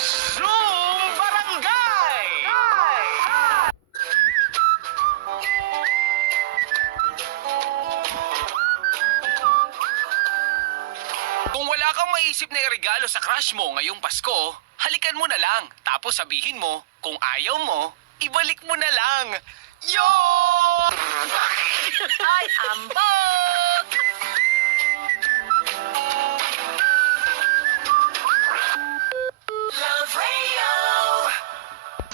Zoom Barangay! Kung wala kang maisip na regalo sa crush mo ngayong Pasko, halikan mo na lang. Tapos sabihin mo, kung ayaw mo, ibalik mo na lang. Yo! Ay, ambog! Love Radio!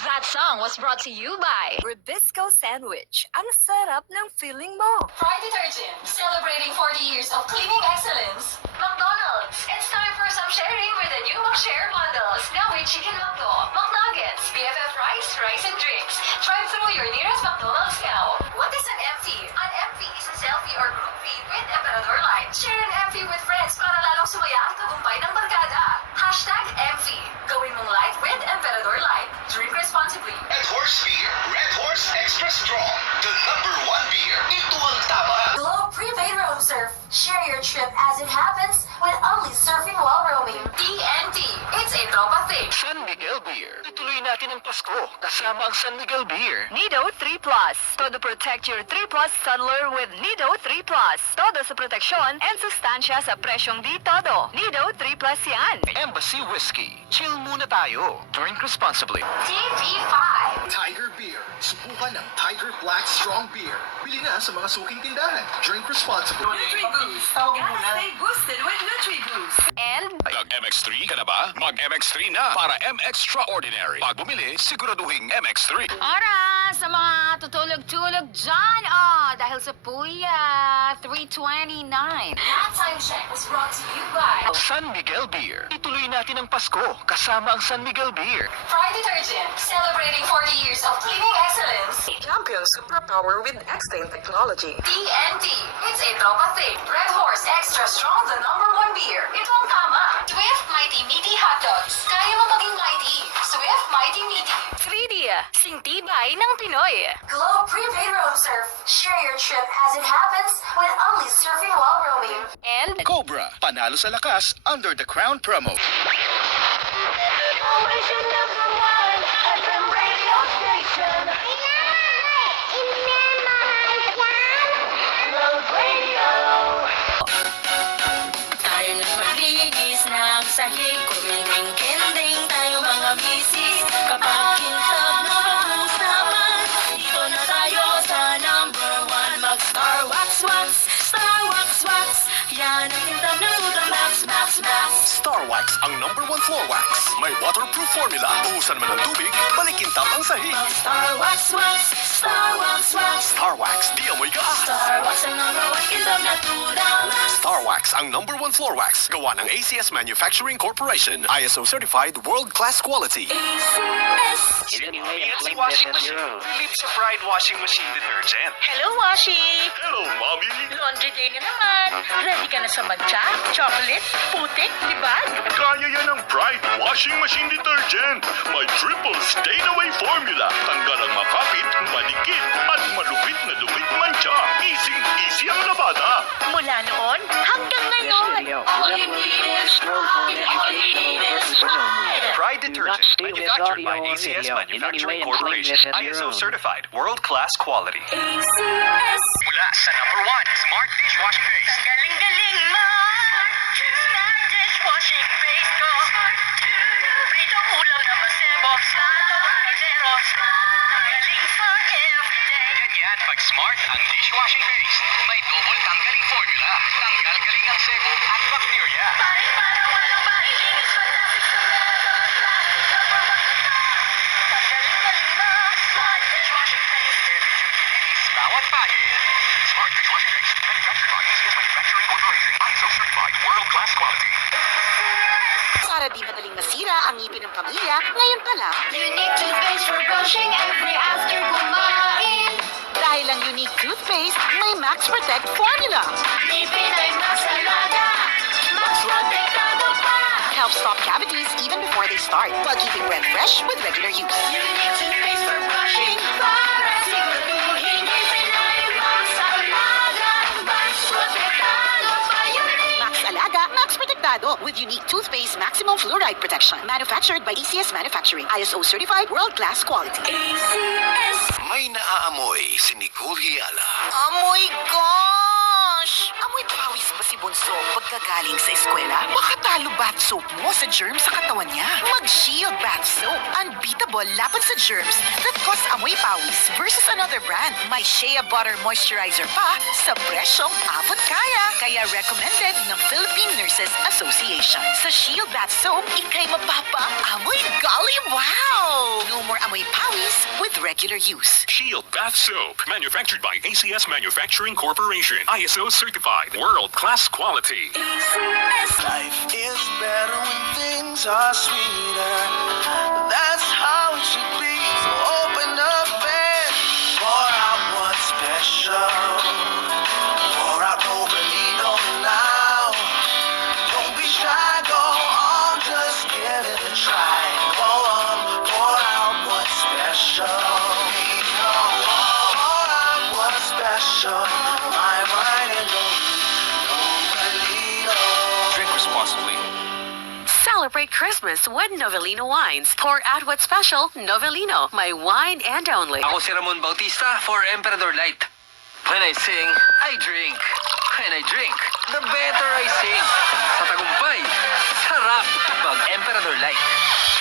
That song was brought to you by Ribisco Sandwich. Ang sarap ng feeling mo. Pride Detergent, celebrating 40 years of cleaning excellence. McDonald's, it's time for some sharing with the new McShare bundles. Now with Chicken McDo, McNuggets, BFF rice and drinks. Drive through your nearest McDonald's now. What is an MV? An MV is a selfie or group feed with Emperador Light. Share an MV with friends para lalong sumaya ang tagumpay ng barkada. Hashtag MV. Gawin mong light with Emperador Light. Drink responsibly. Red Horse Beer. Red Horse Extra Strong. The #1 beer. Ito ang tama. Globe Prepaid Roam Surf. Share your trip as it happens with only surfing while roaming. TNT. It's a tropa thing. San Miguel Beer. Ituloy natin ang Pasko kasama ang San Miguel Beer. Nido 3 Plus. Todo protect your 3 Plus Sunler with Nido 3 Plus. Todo sa proteksyon and sustansya sa presyong di todo. Nido 3 Plus yan. Embassy Whiskey. Chill muna tayo. Drink responsibly. TV5. Tiger Beer. Subukan ng Tiger Black Strong Beer. Bili na sa mga suking tindahan. Drink responsibly. Stay boosted with NutriBoost. And Nag-MX3 ka na ba? Mag-MX3 na para MX-Extraordinary. Pag bumili, siguraduhin MX3. oras sa mga tutulog-tulog dyan. Dahil sa Puya 329. That time check was brought to you by San Miguel Beer. Ituloy natin ang Pasko kasama ang San Miguel Beer. Pride Detergent, celebrating 40 years of cleaning excellence. Champion Superpower with X-Stain Technology. TNT. It's a tropa thing. Red Horse Extra Strong, the #1 beer. Ito ang tama. Swift Mighty Meaty Hot Dogs. Kaya mo maging mighty. Swift Mighty Meaty. 3D, singtibay ng Pinoy. Globe Prepaid Roam Surf. Share your trip as it happens with only surfing while roaming. And Cobra. Panalo sa lakas under the Crown promo. Tayo nagmalinis ng sahig, kumingking-kending tayo mga misis. Kapag kintab na pag-usapan, dito na tayo sa #1. Mag-Star Wax Wax, Star Wax Wax. Yan ang kintab na tutang Max, Max, Max. Star Wax ang #1 floor wax. May waterproof formula. Buhusan man ng tubig, balikintab ang sahig. Star Wax Wax, Star Wax Wax. Star Wax, di amoy ka. Star Wax ang #1 kintab na tutang Max. Star Wax ang #1 floor wax. Gawa ng ACS Manufacturing Corporation. ISO certified world-class quality. ACS. PNC Washing Machine. Believe sa Pride Washing Machine Detergent. Hello, Washi! Hello, Mommy! Laundry day na naman. Ready ka na sa matcha, chocolate, putik, libag? Kaya yan ang Pride Washing Machine Detergent. May triple stain-away formula. Tanggal ang makapit, malikit, at malupit na dumit mancha. Easy ang labada. Mula noon hanggang ngayon. All you need is pride. All you need is pride. Pride Detergent. Manufactured by ACS Manufacturing Corporation. ISO certified. World-class quality. ACS. Mula sa #1 Smart Dishwashing Base. Galing-galing mo! Smart dishwashing base ko. Prito ulam na masebo. Plato at kaldero. Galing for everyday. Ganyan pag Smart ang dishwashing base. May double tanggaling formula. Tanggal galing ang sebo at bacteria. Paring para walang mailinis. Fantastic tomato. Plastic number 1 pa. Galing-galing mo. Smart dishwashing base. Heavy duty linis bawat pahid. Smart Dishwashing Base. Manufactured by ACS Manufacturing Corporation. ISO certified. World-class quality. Para di madaling masira ang ngipin ng pamilya, ngayon pa lang, Unique toothpaste for brushing every after kumain. dahil ang unique toothpaste, may Max Protect formula. Ngipin ay mas alaga. Mas protektado pa. Helps stop cavities even before they start, while keeping breath fresh with regular use. Unique toothpaste for brushing. Para siguraduhin ngipin ay mas alaga. Mas protektado pa. Unique. Max Alaga, Max Protectado. Cuidado with unique toothpaste maximum fluoride protection. Manufactured by ACS Manufacturing. ISO certified world-class quality. May naaamoy si Nicole Hiala. Oh my gosh! Amoy pawis ba si Bunso pagkagaling sa eskwela? Makatalo bath soap mo sa germs sa katawan niya. Mag-Shield Bath Soap. Unbeatable laban sa germs that cause amoy pawis versus another brand. May Shea Butter Moisturizer pa sa presyong abot kaya. Kaya recommended ng Philippine Nurses Association. Sa Shield Bath Soap, ikay mapapa amoy golly wow! No more amoy pawis with regular use. Shield Bath Soap, manufactured by ACS Manufacturing Corporation. ISO certified, world-class quality. Life is better when things are sweeter. That's how it should be. So open up and pour out what's special. Pour out Novelino now. Don't be shy, go on, just give it a try. Go on, pour out what's special. Pour out what's special. My mind and Novelino. Drink responsibly. Celebrate Christmas with Novelino wines. Pour out what's special, Novelino, my wine and only. Ako si Ramon Bautista for Emperador Light. When I sing, I drink. When I drink, the better I sing. Sa tagumpay, sarap mag Emperador Light.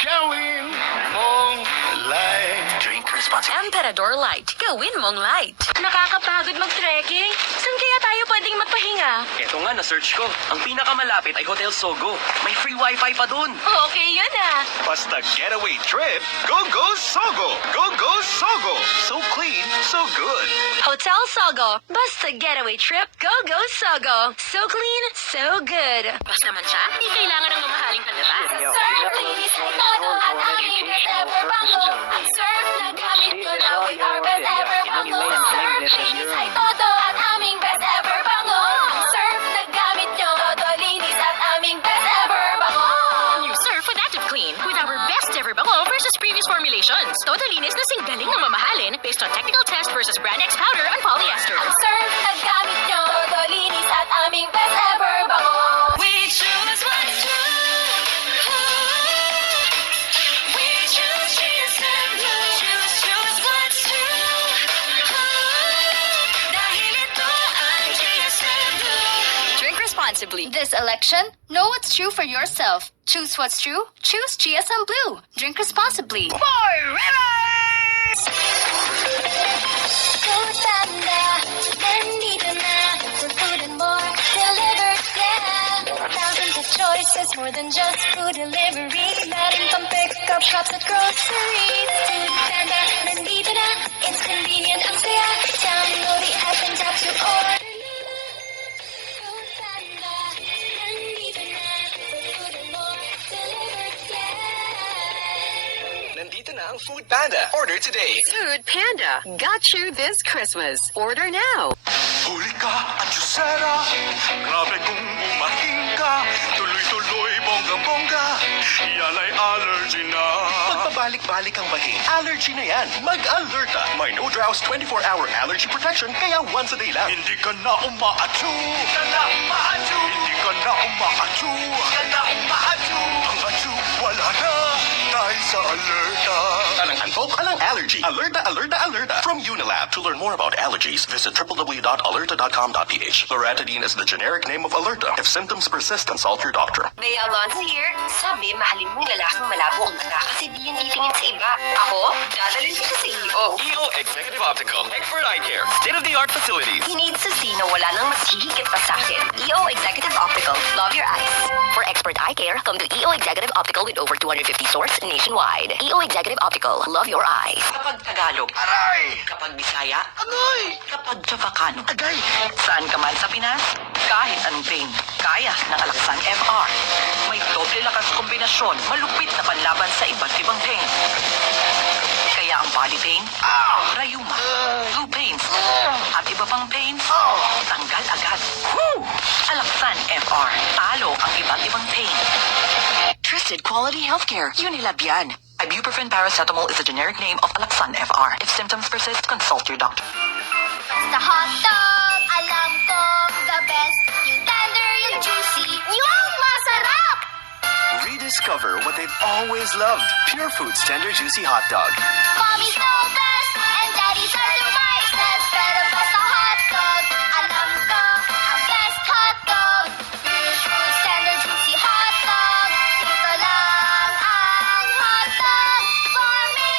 Gawin mong life. Drink responsibly. Emperador Light. Gawin mong light. Nakakapagod mag-trekking? Saan kaya tayo pwedeng magpahinga? Ito nga, na-search ko. Ang pinakamalapit ay Hotel Sogo. May free wifi pa dun. Okay yun ah. Basta getaway trip, go Sogo! Go Sogo! So clean, so good. Hotel Sogo. Basta getaway trip, go Sogo. So clean, so good. Basta man siya, di kailangan ng mamahaling panlabas. Surf, ladies, ay todo at aming best ever bango. Ang surf na gamit ko na with our best ever bango. Surf, ladies, ay todo at aming best ever bango. Ang surf na gamit nyo, todo linis at aming best ever bango. New Surf with Active Clean with our best ever bango versus previous formulations. Todo linis na singgaling ng mamahalin based on technical test versus Brand X powder and polyester. Ang surf na gamit nyo, todo linis at aming best ever bango. We choose what's true. We choose GSM Blue. Choose what's true. Dahil ito ang GSM Blue. Drink responsibly. This election, know what's true for yourself. Choose what's true. Choose GSM Blue. Drink responsibly. Food Panda, nandito na. For food and more, delivered, yeah. Thousands of choices, more than just food delivery. Meron pang pick-up shops at groceries. Food Panda, nandito na. It's convenient ang saya. Download the app and tap to order na. Food Panda, nandito na. For food and more, delivered, yeah. Nandito na ang Food Panda. Order today. Food Panda got you this Christmas. Order now. Huli ka at Yusera, grabe kung umaking ka, tuloy-tuloy bonggang-bongga, yan ay allergy na. Pagpabalik-balik ang bahing, allergy na yan. Mag-alerta. May No Drowse 24-hour allergy protection kaya once a day lang. Hindi ka na umaatsu, ka na umaatsu, hindi ka na umaatsu, ka na umaatsu, ang atsu wala na, dahil sa alerta. Alang antok, alang allergy. Alerta, alerta, alerta. From Unilab. To learn more about allergies, visit www.alerta.com.ph. Loratadine is the generic name of Alerta. If symptoms persist, consult your doctor. May Alonzo here. Sabi, mahalin mo yung lalaking malabo ang mata kasi di yan titingin sa iba. Ako, dadalhin kita sa EO. EO Executive Optical. Expert Eye Care. State-of-the-art facilities. He needs to see na wala nang mas hihigit pa sa akin. EO Executive Optical. Love your eyes. For expert eye care, come to EO Executive Optical with over 250 stores nationwide. EO Executive Optical. Love your eyes. Kapag Tagalog, Aray! kapag Bisaya, Agoy! kapag Chavacano, Agay! saan ka man sa Pinas, kahit anong pain, kaya ng Alaksan FR. May doble lakas kombinasyon, malupit na panlaban sa iba't ibang pain. Kaya ang body pain, rayuma, flu pains, at iba pang pains, tanggal agad. Alaksan FR, talo ang iba't ibang pain. Trusted quality healthcare, Unilab yan. Ibuprofen paracetamol is a generic name of Alaksan FR. If symptoms persist, consult your doctor. Sa hotdog, alam kong the best. Yung tender, yung juicy, yung masarap. rediscover what they've always loved. Pure Foods Tender Juicy Hot Dog. Mommy's know best, and daddies are the wisest. Pero basta hotdog, alam ko, ang best hotdog. Pure Foods Tender Juicy Hotdog. Ito lang ang hotdog for me.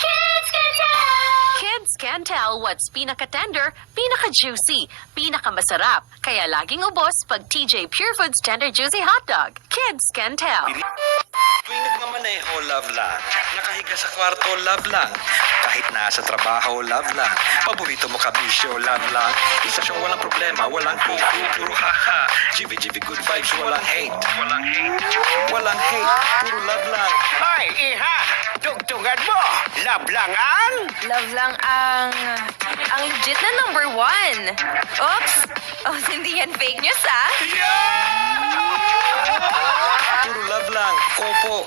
Kids can tell. Kids can tell what's pinaka-tender, pinaka-juicy, pinaka-masarap. Kaya laging ubos pag TJ Pure Foods Tender Juicy Hot Dog. Kids can tell. Tuwing nagmamaneho, love lang. Nakahiga sa kwarto, love lang. Kahit nasa trabaho, love lang. Paborito mo kabisyo, love lang. Isa siyang walang problema, walang kuku, puro haha. Jibi-jibi good vibes, walang hate. Walang hate. Walang hate, puro love lang. Ay, iha! Tugtugan mo! Love lang ang... Love lang ang legit na number 1. Oops! Oh, hindi yan fake news, ah. Puro love lang. Opo,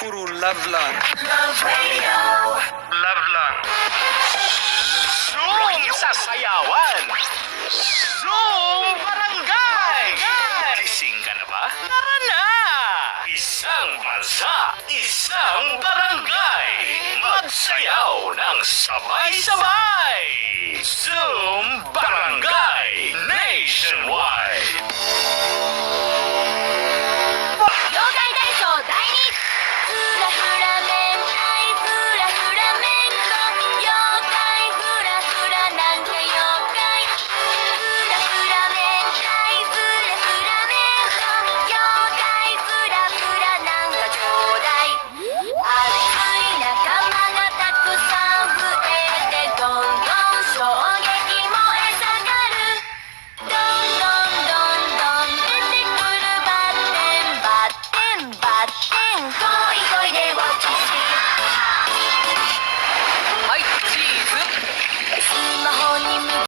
puro love lang. Love lang. Zoom sa sayawan! Zoom Barangay! Gising ka na ba? Tara na! Isang bansa, isang barangay. Magsayaw ng sabay-sabay. Zoom Barangay Nationwide.